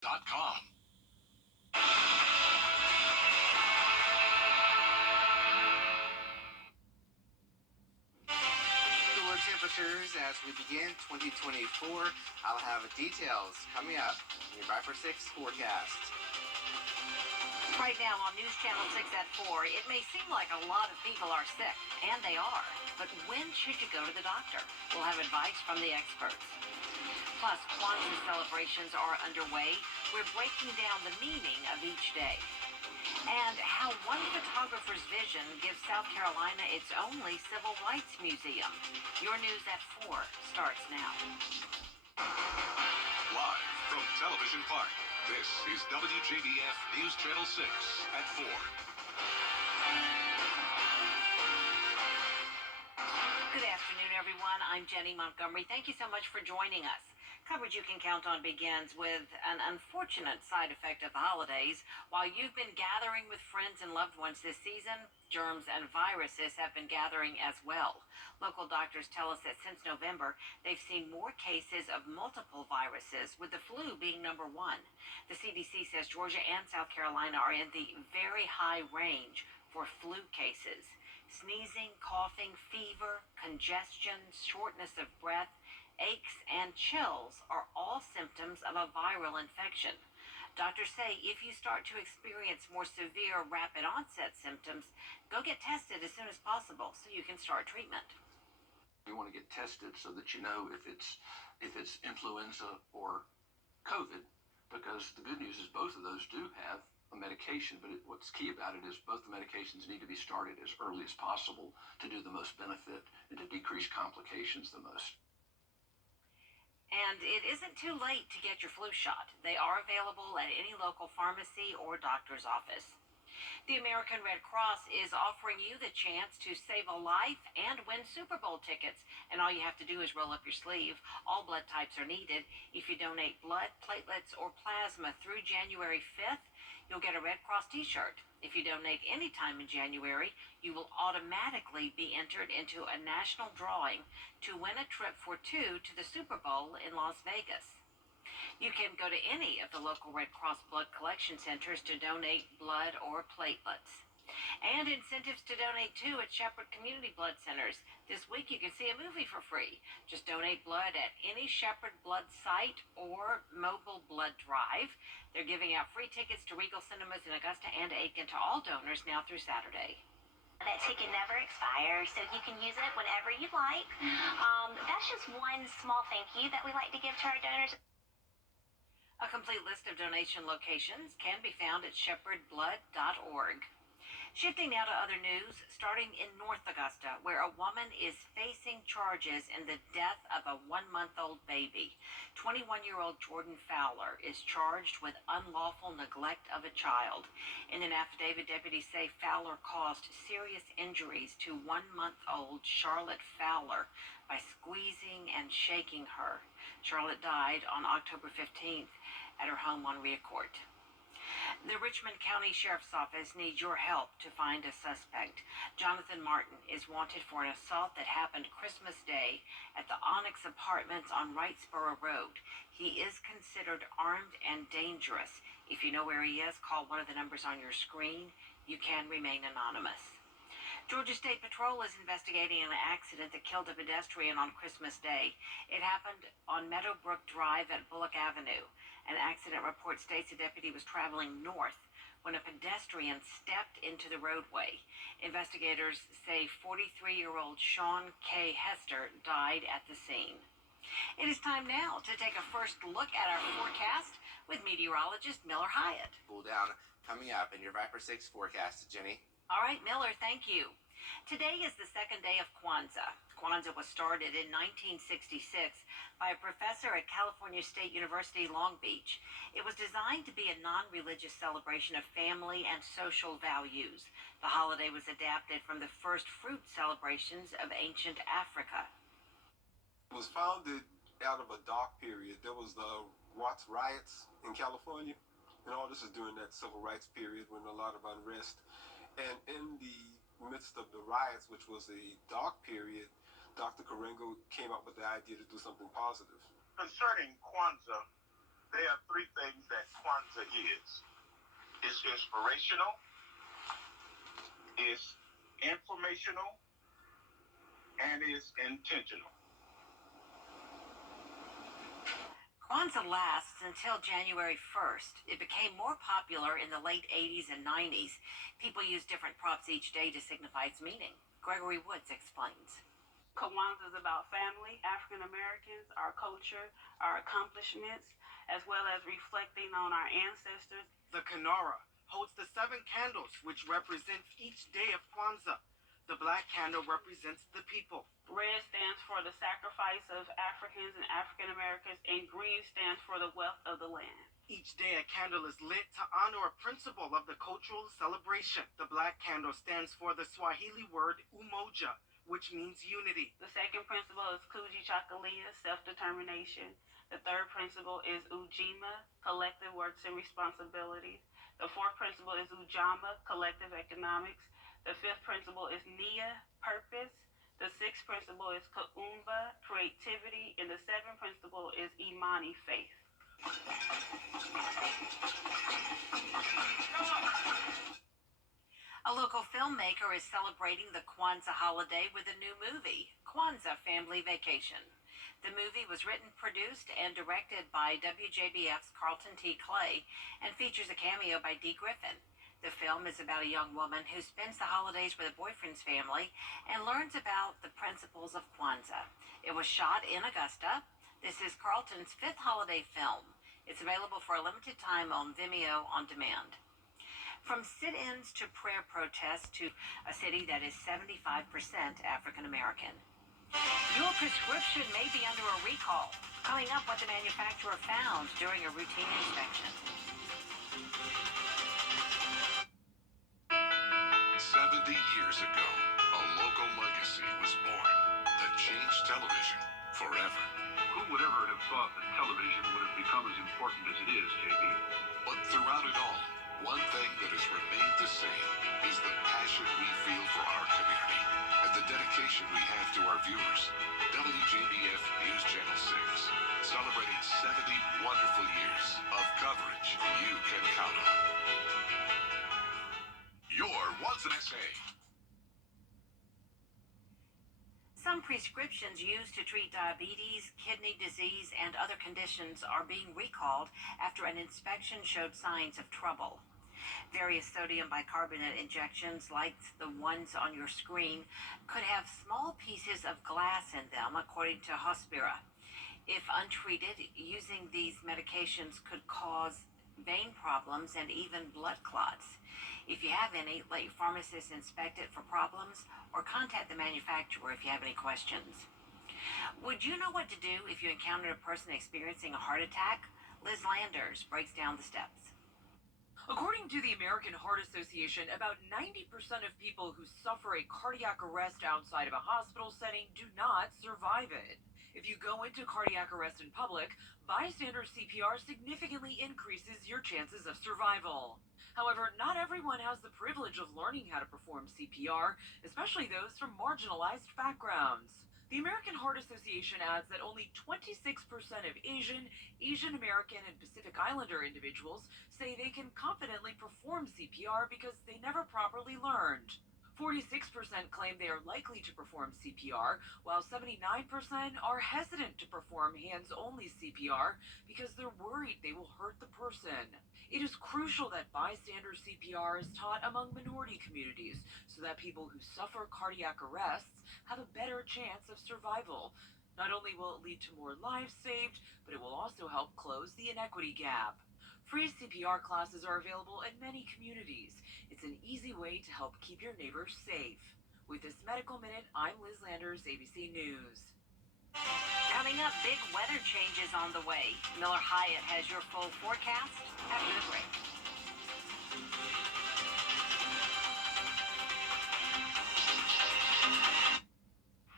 WJBF.com. Cooler temperatures as we begin 2024. I'll have details coming up in your 5 for 6 forecast. Right now on News Channel 6 at 4, it may seem like a lot of people are sick, and they are. But when should you go to the doctor? We'll have advice from the experts. Plus, Kwanzaa celebrations are underway. We're breaking down the meaning of each day. And how one photographer's vision gives South Carolina its only civil rights museum. Your News at 4 starts now. Live from Television Park, this is WJBF News Channel 6 at 4. Good afternoon, everyone. I'm Jenny Montgomery. Thank you so much for joining us. Coverage you can count on begins with an unfortunate side effect of the holidays. While you've been gathering with friends and loved ones this season, germs and viruses have been gathering as well. Local doctors tell us that since November, they've seen more cases of multiple viruses, with the flu being number one. The CDC says Georgia and South Carolina are in the very high range for flu cases. Sneezing, coughing, fever, congestion, shortness of breath, aches, and chills are all symptoms of a viral infection. Doctors say if you start to experience more severe rapid onset symptoms, go get tested as soon as possible so you can start treatment. You want to get tested so that you know if it's influenza or COVID, because the good news is both of those do have a medication, but what's key about it is both the medications need to be started as early as possible to do the most benefit and to decrease complications the most. And it isn't too late to get your flu shot. They are available at any local pharmacy or doctor's office. The American Red Cross is offering you the chance to save a life and win Super Bowl tickets. And all you have to do is roll up your sleeve. All blood types are needed. If you donate blood, platelets, or plasma through January 5th, you'll get a Red Cross t-shirt. If you donate any time in January, you will automatically be entered into a national drawing to win a trip for two to the Super Bowl in Las Vegas. You can go to any of the local Red Cross blood collection centers to donate blood or platelets. And incentives to donate too at Shepherd Community Blood Centers. This week you can see a movie for free. Just donate blood at any Shepherd Blood site or mobile blood drive. They're giving out free tickets to Regal Cinemas in Augusta and Aiken to all donors now through Saturday. That ticket never expires, so you can use it whenever you like. That's just one small thank you that we like to give to our donors. A complete list of donation locations can be found at shepherdblood.org. Shifting now to other news, starting in North Augusta, where a woman is facing charges in the death of a 1-month-old baby. 21-year-old Jordan Fowler is charged with unlawful neglect of a child. In an affidavit, deputies say Fowler caused serious injuries to 1-month-old Charlotte Fowler by squeezing and shaking her. Charlotte died on October 15th at her home on Riacourt. The Richmond County Sheriff's Office needs your help to find a suspect. Jonathan Martin is wanted for an assault that happened Christmas Day at the Onyx Apartments on Wrightsboro Road. He is considered armed and dangerous. If you know where he is, call one of the numbers on your screen. You can remain anonymous. Georgia State Patrol is investigating an accident that killed a pedestrian on Christmas Day. It happened on Meadowbrook Drive at Bullock Avenue. An accident report states a deputy was traveling north when a pedestrian stepped into the roadway. Investigators say 43-year-old Sean K. Hester died at the scene. It is time now to take a first look at our forecast with meteorologist Miller Hyatt. Cool down coming up in your 5 for 6 forecast, Jenny. All right, Miller, thank you. Today is the second day of Kwanzaa. Kwanzaa was started in 1966 by a professor at California State University, Long Beach. It was designed to be a non-religious celebration of family and social values. The holiday was adapted from the first fruit celebrations of ancient Africa. It was founded out of a dark period. There was the Watts riots in California, and all this is during that civil rights period when a lot of unrest. And in the midst of the riots, which was a dark period, Dr. Karengo came up with the idea to do something positive. Concerning Kwanzaa, There are three things that Kwanzaa is. It's inspirational, it's informational, and it's intentional. Kwanzaa lasts until January 1st. It became more popular in the late 80s and 90s. People use different props each day to signify its meaning. Gregory Woods explains. Kwanzaa is about family, African Americans, our culture, our accomplishments, as well as reflecting on our ancestors. The Kinara holds the 7 candles, which represents each day of Kwanzaa. The black candle represents the people. Red stands for the sacrifice of Africans and African Americans, and green stands for the wealth of the land. Each day a candle is lit to honor a principle of the cultural celebration. The black candle stands for the Swahili word umoja, which means unity. The second principle is kujichagulia, self-determination. The third principle is ujima, collective works and responsibilities. The fourth principle is ujama, collective economics. The fifth principle is nia, purpose. The sixth principle is kaumba, creativity. And the seventh principle is imani, faith. A local filmmaker is celebrating the Kwanzaa holiday with a new movie, Kwanzaa Family Vacation. The movie was written, produced, and directed by WJBF's Carlton T. Clay and features a cameo by Dee Griffin. The film is about a young woman who spends the holidays with a boyfriend's family and learns about the principles of Kwanzaa. It was shot in Augusta. This is Carlton's 5th holiday film. It's available for a limited time on Vimeo on demand. From sit-ins to prayer protests to a city that is 75% African American. Your prescription may be under a recall. Coming up, what the manufacturer found during a routine inspection. 70 years ago, a local legacy was born that changed television forever. Who would ever have thought that television would have become as important as it is, JB? But throughout it all, one thing that has remained the same is the passion we feel for our community and the dedication we have to our viewers. WJBF News Channel 6, celebrating 70 wonderful years of coverage you can count on. Your Once an SA. Some prescriptions used to treat diabetes, kidney disease, and other conditions are being recalled after an inspection showed signs of trouble. Various sodium bicarbonate injections, like the ones on your screen, could have small pieces of glass in them, according to Hospira. If untreated, using these medications could cause vein problems and even blood clots. If you have any, let your pharmacist inspect it for problems or contact the manufacturer if you have any questions. Would you know what to do if you encountered a person experiencing a heart attack? Liz Landers breaks down the steps. According to the American Heart Association, about 90% of people who suffer a cardiac arrest outside of a hospital setting do not survive it. If you go into cardiac arrest in public, bystander CPR significantly increases your chances of survival. However, not everyone has the privilege of learning how to perform CPR, especially those from marginalized backgrounds. The American Heart Association adds that only 26% of Asian American, and Pacific Islander individuals say they can confidently perform CPR because they never properly learned. 46% claim they are likely to perform CPR, while 79% are hesitant to perform hands-only CPR because they're worried they will hurt the person. It is crucial that bystander CPR is taught among minority communities so that people who suffer cardiac arrests have a better chance of survival. Not only will it lead to more lives saved, but it will also help close the inequity gap. Free CPR classes are available in many communities. It's an easy way to help keep your neighbors safe. With this Medical Minute, I'm Liz Landers, ABC News. Coming up, big weather changes on the way. Miller Hyatt has your full forecast after the break.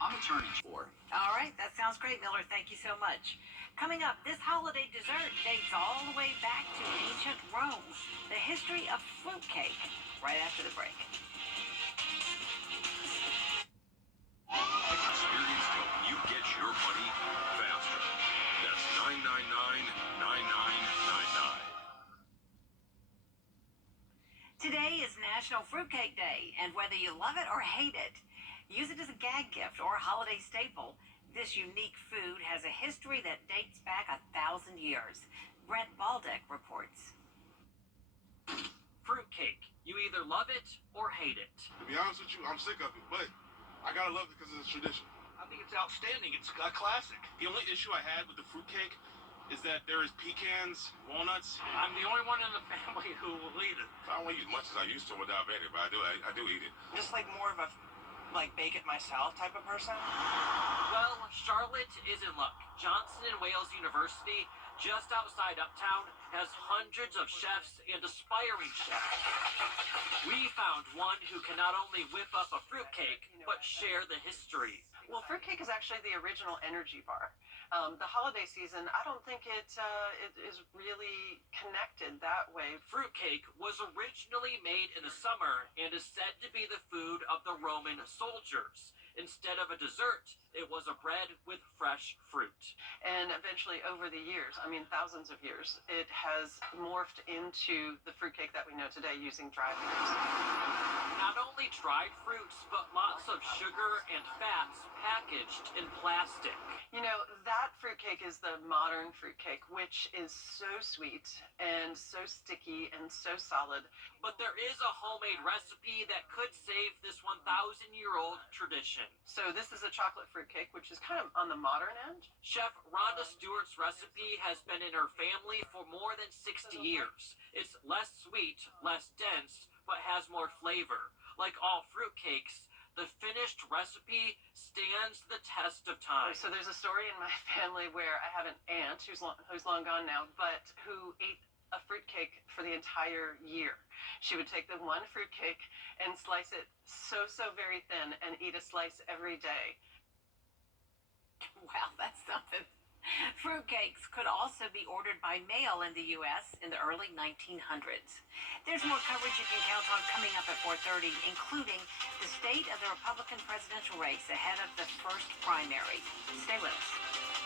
I'm attorney for. All right, that sounds great, Miller. Thank you so much. Coming up, this holiday dessert dates all the way back to ancient Rome. The history of fruitcake, right after the break. Experience help you get your money faster. That's 999-99 Today is National Fruitcake Day, and whether you love it or hate it, use it as a gag gift or a holiday staple. This unique food has a history that dates back 1,000 years. Brett Baldick reports. Fruitcake. You either love it or hate it. To be honest with you, I'm sick of it, but I gotta love it because it's a tradition. I think it's outstanding. It's a classic. The only issue I had with the fruitcake is that there is pecans, walnuts. I'm the only one in the family who will eat it. I don't eat as much as I used to with diabetic, but I do eat it. Just like more of a bake it myself type of person. Well, Charlotte is in luck. Johnson and Wales University, just outside Uptown, has hundreds of chefs and aspiring chefs. We found one who can not only whip up a fruitcake, but share the history. Well, fruitcake is actually the original energy bar. The holiday season, I don't think it is really connected that way. Fruitcake was originally made in the summer and is said to be the food of the Roman soldiers. Instead of a dessert, it was a bread with fresh fruit. And eventually, over the years, thousands of years, it has morphed into the fruitcake that we know today using dried fruits. Not only dried fruits, but lots of sugar and fats packaged in plastic. You know, that fruitcake is the modern fruitcake, which is so sweet and so sticky and so solid. But there is a homemade recipe that could save this 1,000-year-old tradition. So this is a chocolate fruitcake, which is kind of on the modern end. Chef Rhonda Stewart's recipe has been in her family for more than 60 years. It's less sweet, less dense, but has more flavor. Like all fruitcakes, the finished recipe stands the test of time. So there's a story in my family where I have an aunt who's long gone now, but who ate a fruitcake for the entire year. She would take the one fruitcake and slice it so very thin and eat a slice every day. Wow, that's something. Fruitcakes could also be ordered by mail in the U.S. in the early 1900s. There's more coverage you can count on coming up at 4:30, including the state of the Republican presidential race ahead of the first primary. Stay with us.